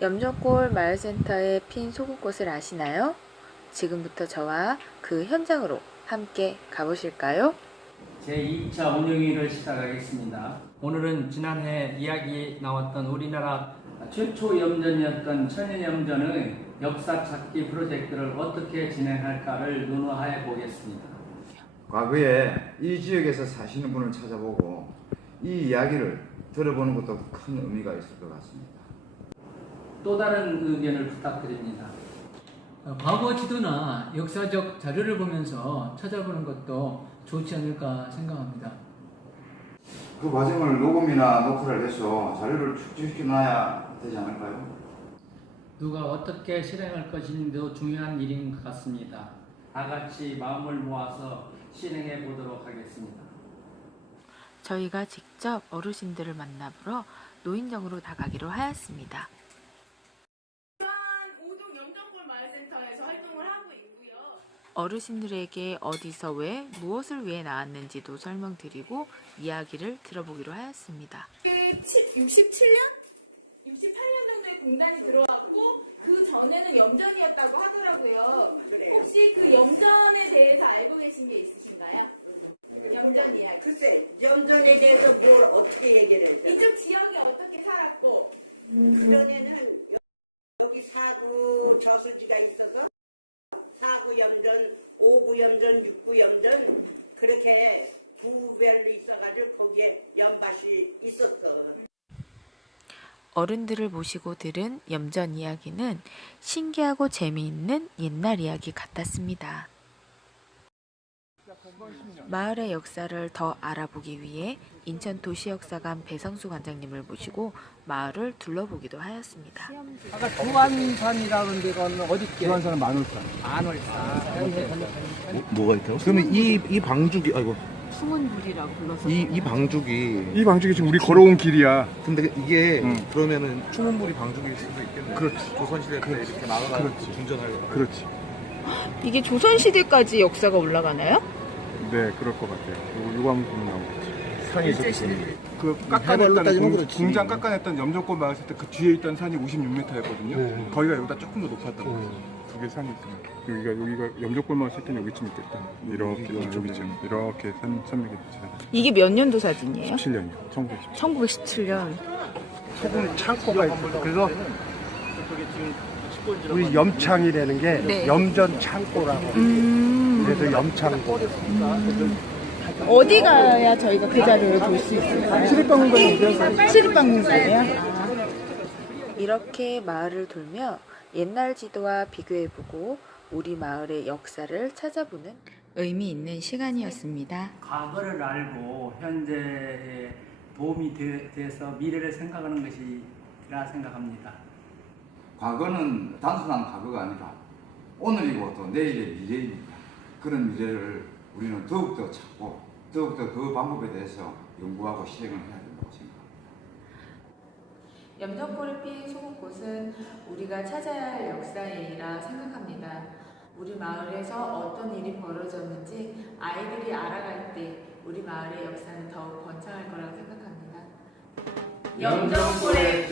염정골 마을센터에 핀 소금꽃을 아시나요? 지금부터 저와 그 현장으로 함께 가보실까요? 제2차 운영일을 시작하겠습니다. 오늘은 지난해 이야기 나왔던 우리나라 최초 염전이었던 천연염전의 역사 찾기 프로젝트를 어떻게 진행할까를 논의해 보겠습니다. 과거에 이 지역에서 사시는 분을 찾아보고 이 이야기를 들어보는 것도 큰 의미가 있을 것 같습니다. 또 다른 의견을 부탁드립니다. 어, 과거 지도나 역사적 자료를 보면서 찾아보는 것도 좋지 않을까 생각합니다. 그 과정을 녹음이나 노트를 해서 자료를 축적시켜 놔야 되지 않을까요? 누가 어떻게 실행할 것인지도 중요한 일인 것 같습니다. 다 같이 마음을 모아서 실행해 보도록 하겠습니다. 저희가 직접 어르신들을 만나보러 노인정으로 나가기로 하였습니다. 오동 염정골 마을센터에서 활동을 하고 있고요. 어르신들에게 어디서 왜 무엇을 위해 나왔는지도 설명드리고 이야기를 들어보기로 하였습니다. 그 67년? 68년 정도에 공단이 들어왔고 그 전에는 염전이었다고 하더라고요. 혹시 그 염전에 대해서 알고 계신 게 있으신가요? 염전 이야기. 글쎄, 염전에 대해서 뭘 어떻게 얘기를 했어요? 이쪽 지역이 어떻게 살았고 그전에는 여- 여기 사구 저수지가 있어서 사구 염전, 오구 염전, 육구 염전 그렇게 구별로 있어가지고 거기에 연밭이 있었어. 어른들을 모시고 들은 염전 이야기는 신기하고 재미있는 옛날 이야기 같았습니다. 마을의 역사를 더 알아보기 위해 인천 도시역사관 배성수 관장님을 모시고 마을을 둘러보기도 하였습니다. 아까 두안산이라는 데가 어디게? 중앙산은 만월산. 안월산. 뭐 가 있다고? 그러면 이, 이 방죽이, 아이고, 승원물이라고 불러서 이, 이 방죽이. 이 방식이 지금 우리 걸어온 길이야. 근데 이게, 응. 그러면은 추문물이 방죽일 수도 있겠네. 그렇지. 조선시대 때 이렇게 그렇지. 운전할. 그렇지. 이게 조선시대까지 역사가 올라가나요? 네, 그럴 것 같아요. 요강 보면 나오겠지. 산이 그 해발로 깎아냈던 따지면 공- 그렇지. 공장 깎아냈던 염정골 마을 때그 뒤에 있던 산이 56m였거든요. 네. 거기가 여기다 조금 더 높았던 그게 산이 있구나. 여기가 여기가 염정골 마을 쓸 때는 여기쯤 있겠다. 이렇게 여기쯤 이렇게 산 산맥이 되죠. 이게 몇 년도 사진이에요? 17년이요. 1917. 1917년. 소금 창고가 있어요. 그래서 우리 염창이라는 게 네. 염전 창고라고. 그래서 염창고. 어디 가야 저희가 그 자료를 볼 수 있을까요? 시립박물관 시립박물관이요? 아. 이렇게 마을을 돌며 옛날 지도와 비교해보고 우리 마을의 역사를 찾아보는 의미 있는 시간이었습니다. 과거를 알고 현재에 도움이 되- 돼서 미래를 생각하는 생각합니다. 과거는 단순한 과거가 아니다. 오늘이고 또 내일의 미래입니다. 그런 미래를 우리는 더욱더 찾고 더욱더 그 방법에 대해서 연구하고 실행을 해야 된다고 생각합니다. 핀 소금꽃은 우리가 찾아야 할 역사이라 생각합니다. 우리 마을에서 어떤 일이 벌어졌는지 아이들이 알아갈 때 우리 마을의 역사는 더욱 번창할 거라고 생각합니다. 염전골의